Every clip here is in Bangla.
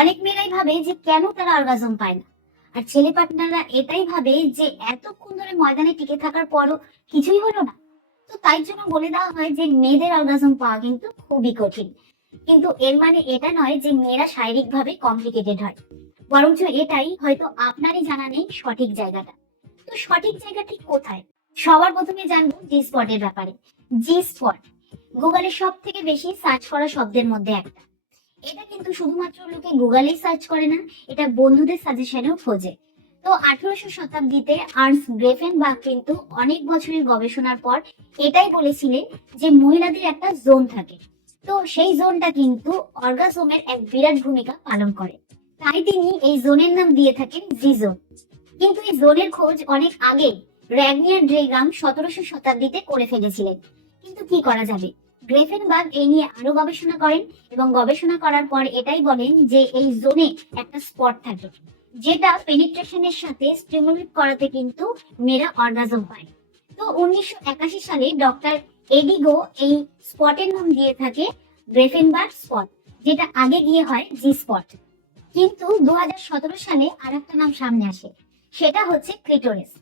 অনেক মেয়েরাই ভাবে যে কেন তারা অর্গাজম পায় না, আর ছেলে পার্টনাররা এটাই ভাবে যে এতক্ষণ ধরে ময়দানে টিকে থাকার পরও কিছুই হলো না। তো তাই জন্য বলে দেওয়া হয় যে মেয়েদের অর্গাজম পাওয়া কিন্তু খুবই কঠিন। কিন্তু এর মানে এটা নয় যে মেয়েরা শারীরিক ভাবে কমপ্লিকেটেড হয়, বরঞ্চ এটাই হয়তো আপনারই জানা নেই সঠিক জায়গাটা। তো সঠিক জায়গা ঠিক কোথায়? সবার প্রথমে জানবো জি স্পটের ব্যাপারে। জি স্পট গুগলে সব থেকে বেশি সার্চ করা শব্দের মধ্যে একটা। এটা কিন্তু শুধুমাত্র লোকে গুগলেই সার্চ করে না, এটা বন্ধুদের সাজেশনেও খোঁজে। তো 1800 শতাব্দীতে আর্নস্ট গ্রেফেনবার্গ কিন্তু অনেক বছরের গবেষণার পর এটাই বলেছিলেন যে মহিলাদের একটা জোন থাকে। তো সেই জোনটা কিন্তু অর্গাজমের এক বিরাট ভূমিকা পালন করে। তাই তিনি এই জোনের নাম দিয়ে থাকেন জি জোন। কিন্তু এই জোনের খোঁজ অনেক আগে র্যাগনিয়ার ড্রেগ্রাম 1700 শতাব্দীতে করে ফেলেছিলেন। কিন্তু কি করা যাবে, গ্রেফেনবার্গ এই নিয়ে আরো গবেষণা করেন এবং গবেষণা করার পর এটাই বলেন যে এই জোনে একটা স্পট থাকে যেটা পেনিট্রেশনের সাথে স্টিমুলেট করাতে কিন্তু মেয়েরা অর্গাজম পায়। তো 1981 সালে ডক্টর এডিগো এই স্পটের নাম দিয়ে থাকে গ্রেফেনবার্গ স্পট, যেটা আগে গিয়ে হয় জি স্পট। কিন্তু 2017 সালে আর একটা নাম সামনে আসে, সেটা হচ্ছে ক্লিটোরিস।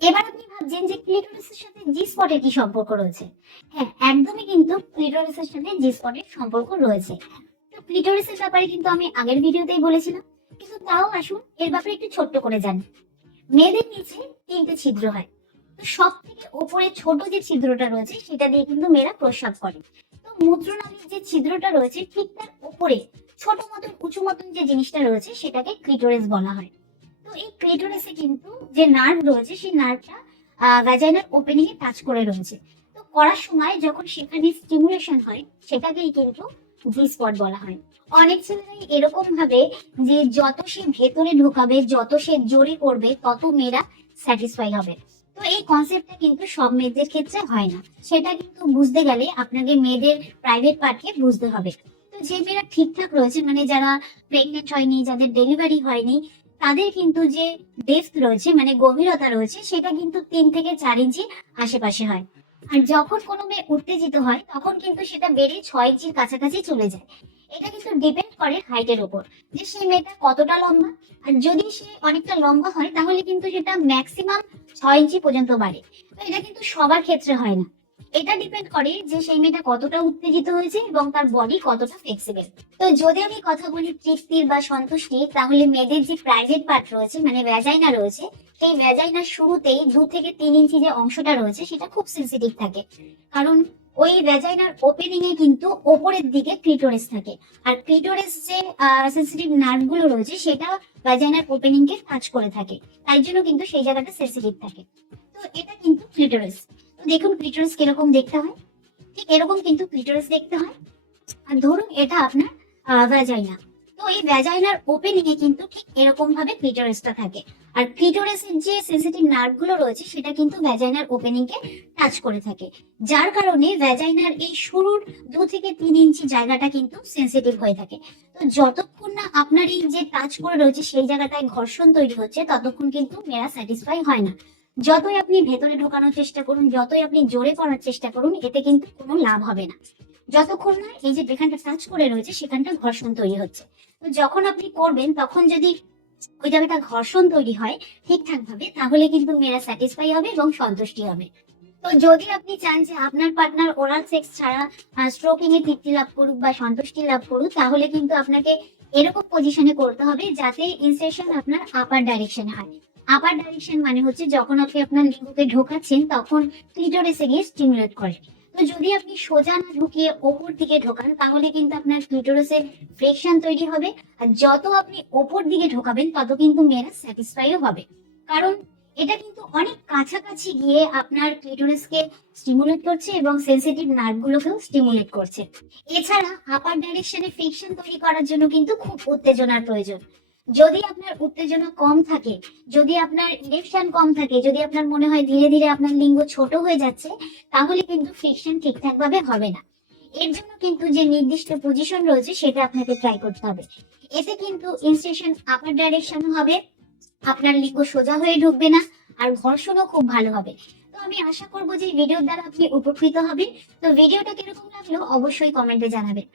এবার আপনি ভাবছেন যে ক্লিটোরিসের সাথে জি স্পটের কি সম্পর্ক রয়েছে? হ্যাঁ, একদমই কিন্তু ক্লিটোরিসের সাথে জি স্পটের সম্পর্ক রয়েছে। তো ক্লিটোরিসের ব্যাপারে কিন্তু আমি আগের ভিডিওতেই বলেছিলাম, কিন্তু তাও আসুন এর ব্যাপারে একটু ছোট্ট করে জানি। মেয়েদের নিচে 3টে ছিদ্র হয়। তো সব থেকে ওপরে ছোট যে ছিদ্রটা রয়েছে সেটা দিয়ে কিন্তু মেয়েরা প্রস্রাব করে। তো মূত্রনালীর যে ছিদ্রটা রয়েছে ঠিক তার ওপরে ছোট মতন উঁচু মতন যে জিনিসটা রয়েছে সেটাকে ক্লিটোরিস বলা হয়। তো এই ক্লিটোরিসে কিন্তু যে নার্ভ রয়েছে সেই নার্ভটা ভ্যাজাইনাল ওপেনিং এ টাচ করে রয়েছে। তো করার সময় যখন সেখানে স্টিমুলেশন হয় সেটাকেই কিন্তু জি স্পট বলা হয়। অনেক ছেলেরাই এরকম ভাবে যে যত সে ভেতরে ঢোকাবে, যত সে জোরে করবে, তত মেয়েরা স্যাটিসফাই হবে। তো এই কনসেপ্টটা কিন্তু সব মেয়েদের ক্ষেত্রে হয় না। সেটা কিন্তু বুঝতে গেলে আপনাকে মেয়েদের প্রাইভেট পার্টকে বুঝতে হবে। তো যে মেয়েরা ঠিকঠাক রয়েছে, মানে যারা প্রেগনেন্ট হয়নি, যাদের ডেলিভারি হয়নি, তাদের কিন্তু যে ডেপথ রয়েছে মানে গভীরতা রয়েছে সেটা কিন্তু 3 থেকে 4 ইঞ্চি আশেপাশে হয়। আর যখন কোনো মেয়ে উত্তেজিত হয় তখন কিন্তু সেটা বেড়ে 6 ইঞ্চির কাছাকাছি চলে যায়। এটা কিন্তু ডিপেন্ড করে হাইটের উপর, যে সেই মেয়েটা কতটা লম্বা। আর যদি সে অনেকটা লম্বা হয় তাহলে কিন্তু সেটা ম্যাক্সিমাম 6 ইঞ্চি পর্যন্ত বাড়ে। তো এটা কিন্তু সবার ক্ষেত্রে হয় না। এটা ডিপেন্ড করে যে সেই মেয়েটা কতটা উত্তেজিত হয়েছে এবং তার বডি কতটা ফ্লেক্সিবল। তো যদি আমি কথা বলি তৃপ্তির বা সন্তুষ্টি, তাহলে মেয়েদের যে প্রাইভেট পার্ট রয়েছে মানে ভ্যাজাইনা রয়েছে, সেই ভ্যাজাইনার শুরুতেই 2 থেকে 3 ইঞ্চি যে অংশটা রয়েছে সেটা খুব সেন্সিটিভ থাকে। কারণ ওই ভ্যাজাইনার ওপেনিং এ কিন্তু ওপরের দিকে ক্লিটোরিস থাকে। আর ক্লিটোরিস যে সেন্সিটিভ নার্ভ গুলো রয়েছে সেটা ভ্যাজাইনার ওপেনিং কে টাচ করে থাকে, তাই জন্য কিন্তু সেই জায়গাটা সেন্সিটিভ থাকে। তো এটা কিন্তু ক্লিটোরিস। তো দেখুন ক্লিটোরিস কিরকম দেখতে হয়, ঠিক এরকম কিন্তু ক্লিটোরিস দেখতে হয়। আর ধরুন এটা আপনার ভ্যাজাইনা। তো এই ভ্যাজাইনার ওপেনিং এ কিন্তু ঠিক এরকম ভাবে ক্লিটোরিসটা থাকে। আর ক্লিটোরিসের যে সেনসিটিভ নার্ভ গুলো রয়েছে সেটা কিন্তু ভ্যাজাইনার ওপেনিং কে টাচ করে থাকে, যার কারণে ভ্যাজাইনার এই শুরুর 2 থেকে 3 ইঞ্চি জায়গাটা কিন্তু সেনসিটিভ হয়ে থাকে। তো যতক্ষণ না আপনার এই যে টাচ করে রয়েছে সেই জায়গাটায় ঘর্ষণ তৈরি হচ্ছে ততক্ষণ কিন্তু মেয়েরা স্যাটিসফাই হয় না। যতই আপনি ভেতরে ঢোকানোর চেষ্টা করুন, যতই আপনি জোরে করার চেষ্টা করুন, এতে কিন্তু কোনো লাভ হবে না, যতক্ষণ না এই যে যেখানটা টাচ করে রয়েছে সেখানটা ঘর্ষণ তৈরি হচ্ছে। তো যখন আপনি করবেন তখন যদি ওই জায়গাটা ঘর্ষণ তৈরি হয় ঠিকঠাক ভাবে, তাহলে কিন্তু মেয়েরা স্যাটিসফাই হবে এবং সন্তুষ্টি হবে। তো যদি আপনি চান যে আপনার পার্টনার ওরাল সেক্স ছাড়া স্ট্রোকিং এ তৃপ্তি লাভ করুক বা সন্তুষ্টি লাভ করুক, তাহলে কিন্তু আপনাকে এরকম পজিশনে করতে হবে যাতে ইনসেশন আপনার আপার ডাইরেকশনে হয়। আপার ডাইরেকশন মানে হচ্ছে যখন আপনি আপনার লিঙ্গকে ঢোকাচ্ছেন তখন ক্লিটোরিসে গিয়ে স্টিমুলেট করে। তো যদি আপনি সোজা না ঢুকিয়ে ওপর দিকে ঢোকান তাহলে কিন্তু আপনার ক্লিটোরিসে ফ্রিকশন তৈরি হবে। আর যত আপনি ওপর দিকে ঢোকাবেন তত কিন্তু মেয়েরা স্যাটিসফাইও হবে। কারণ এটা কিন্তু অনেক কাছাকাছি গিয়ে আপনার ক্লিটোরিসকে স্টিমুলেট করছে এবং সেনসিটিভ নার্ভগুলোকেও স্টিমুলেট করছে। এছাড়া আপার ডাইরেকশনে ফ্রিকশন তৈরি করার জন্য কিন্তু খুব উত্তেজনার প্রয়োজন। যদি আপনার উত্তেজনা কম থাকে, যদি আপনার ইরেকশন কম থাকে, যদি আপনার মনে হয় ধীরে ধীরে আপনার লিঙ্গ ছোট হয়ে যাচ্ছে, তাহলে কিন্তু ফ্রিকশন ঠিকঠাক ভাবে হবে না। এর জন্য কিন্তু যে নির্দিষ্ট পজিশন রয়েছে সেটা আপনাকে ট্রাই করতে হবে। এতে কিন্তু ইনস্টেশন আপার ডাইরেকশন হবে, আপনার লিঙ্গ সোজা হয়ে ঢুকবে না, আর ঘর্ষণও খুব ভালো হবে। তো আমি আশা করবো যে ভিডিওর দ্বারা আপনি উপকৃত হবেন। তো ভিডিওটা কিরকম লাগলো অবশ্যই কমেন্টে জানাবেন।